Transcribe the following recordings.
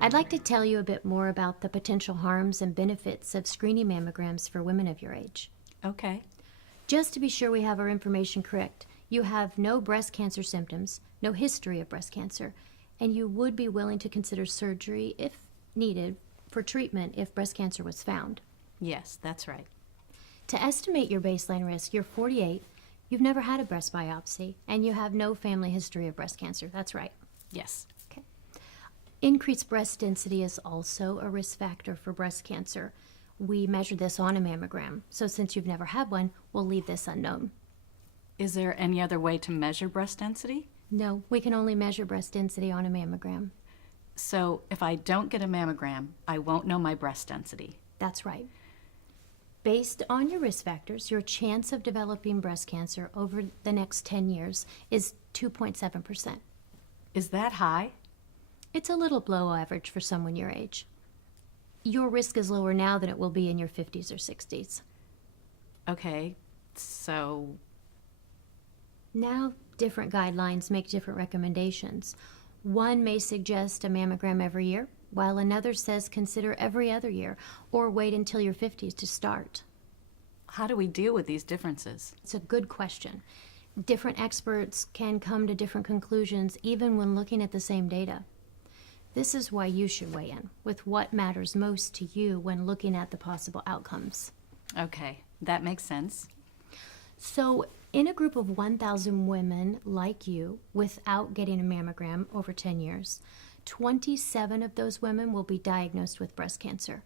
I'd like to tell you a bit more about the potential harms and benefits of screening mammograms for women of your age. Okay. Just to be sure we have our information correct, you have no breast cancer symptoms, no history of breast cancer, and you would be willing to consider surgery, if needed, for treatment if breast cancer was found. Yes, that's right. To estimate your baseline risk, you're 48, you've never had a breast biopsy, and you have no family history of breast cancer. That's right. Yes. Okay. Increased breast density is also a risk factor for breast cancer. We measure this on a mammogram, so since you've never had one, we'll leave this unknown. Is there any other way to measure breast density? No, we can only measure breast density on a mammogram. So if I don't get a mammogram, I won't know my breast density. That's right. Based on your risk factors, your chance of developing breast cancer over the next 10 years is 2.7%. Is that high? It's a little below average for someone your age. Your risk is lower now than it will be in your 50s or 60s. Okay, so Now, different guidelines make different recommendations. One may suggest a mammogram every year, while another says consider every other year, or wait until your 50s to start. how do we deal with these differences? It's a good question. Different experts can come to different conclusions even when looking at the same data. This is why you should weigh in with what matters most to you when looking at the possible outcomes. Okay, that makes sense. So, in a group of 1,000 women like you without getting a mammogram over 10 years, 27 of those women will be diagnosed with breast cancer,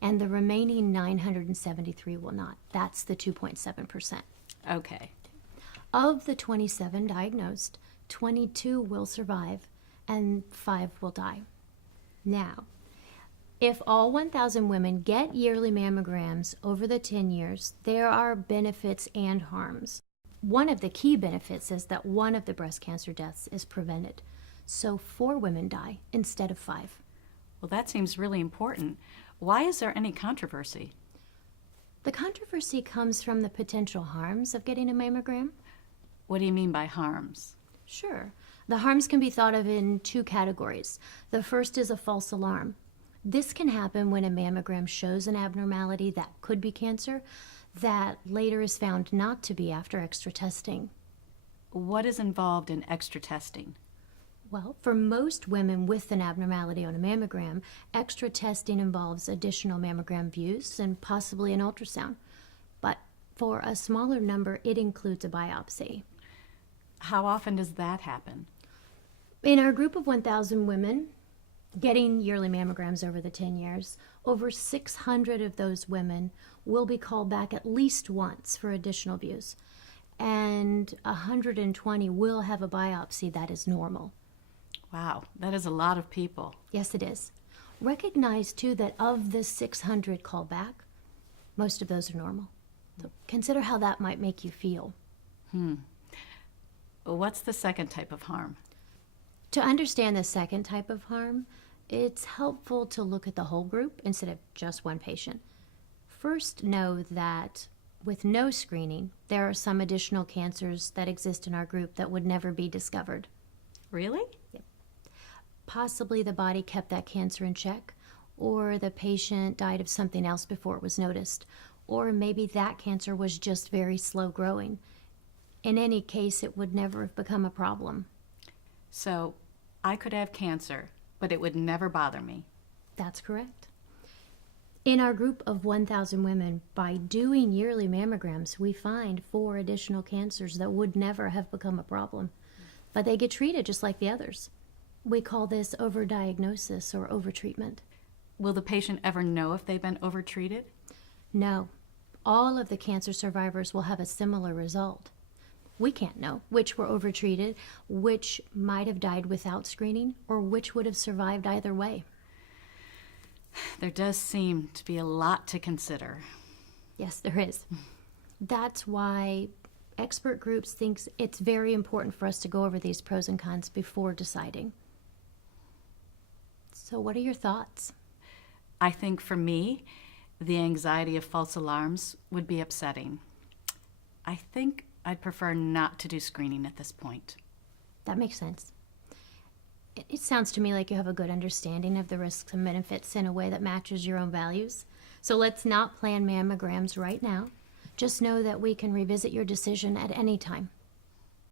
and the remaining 973 will not. That's the 2.7%. Okay. Of the 27 diagnosed, 22 will survive and 5 will die. Now, if all 1,000 women get yearly mammograms over the 10 years, there are benefits and harms. One of the key benefits is that one of the breast cancer deaths is prevented. So 4 women die instead of 5. Well, that seems really important. Why is there any controversy? The controversy comes from the potential harms of getting a mammogram. What do you mean by harms? Sure. The harms can be thought of in 2 categories. The first is a false alarm. This can happen when a mammogram shows an abnormality that could be cancer that later is found not to be after extra testing. What is involved in extra testing? Well, for most women with an abnormality on a mammogram, extra testing involves additional mammogram views and possibly an ultrasound. But for a smaller number, it includes a biopsy. How often does that happen? In our group of 1,000 women getting yearly mammograms over the 10 years, over 600 of those women will be called back at least once for additional views, and 120 will have a biopsy that is normal. Wow, that is a lot of people. Yes, it is. Recognize, too, that of the 600 called back, most of those are normal. So consider how that might make you feel. What's the second type of harm? To understand the second type of harm, it's helpful to look at the whole group instead of just one patient. First, know that with no screening, there are some additional cancers that exist in our group that would never be discovered. Really? Possibly the body kept that cancer in check, or the patient died of something else before it was noticed, or maybe that cancer was just very slow growing. In any case, it would never have become a problem. So I could have cancer, but it would never bother me. That's correct. In our group of 1,000 women, by doing yearly mammograms, we find 4 additional cancers that would never have become a problem, but they get treated just like the others. We call this overdiagnosis or overtreatment. Will the patient ever know if they've been overtreated? No, all of the cancer survivors will have a similar result. We can't know which were overtreated, which might have died without screening, or which would have survived either way. There does seem to be a lot to consider. Yes, there is. That's why expert groups think it's very important for us to go over these pros and cons before deciding. So what are your thoughts? I think for me, the anxiety of false alarms would be upsetting. I think I'd prefer not to do screening at this point. That makes sense. It's Sounds to me like you have a good understanding of the risks and benefits in a way that matches your own values. So let's not plan mammograms right now. Just know that we can revisit your decision at any time.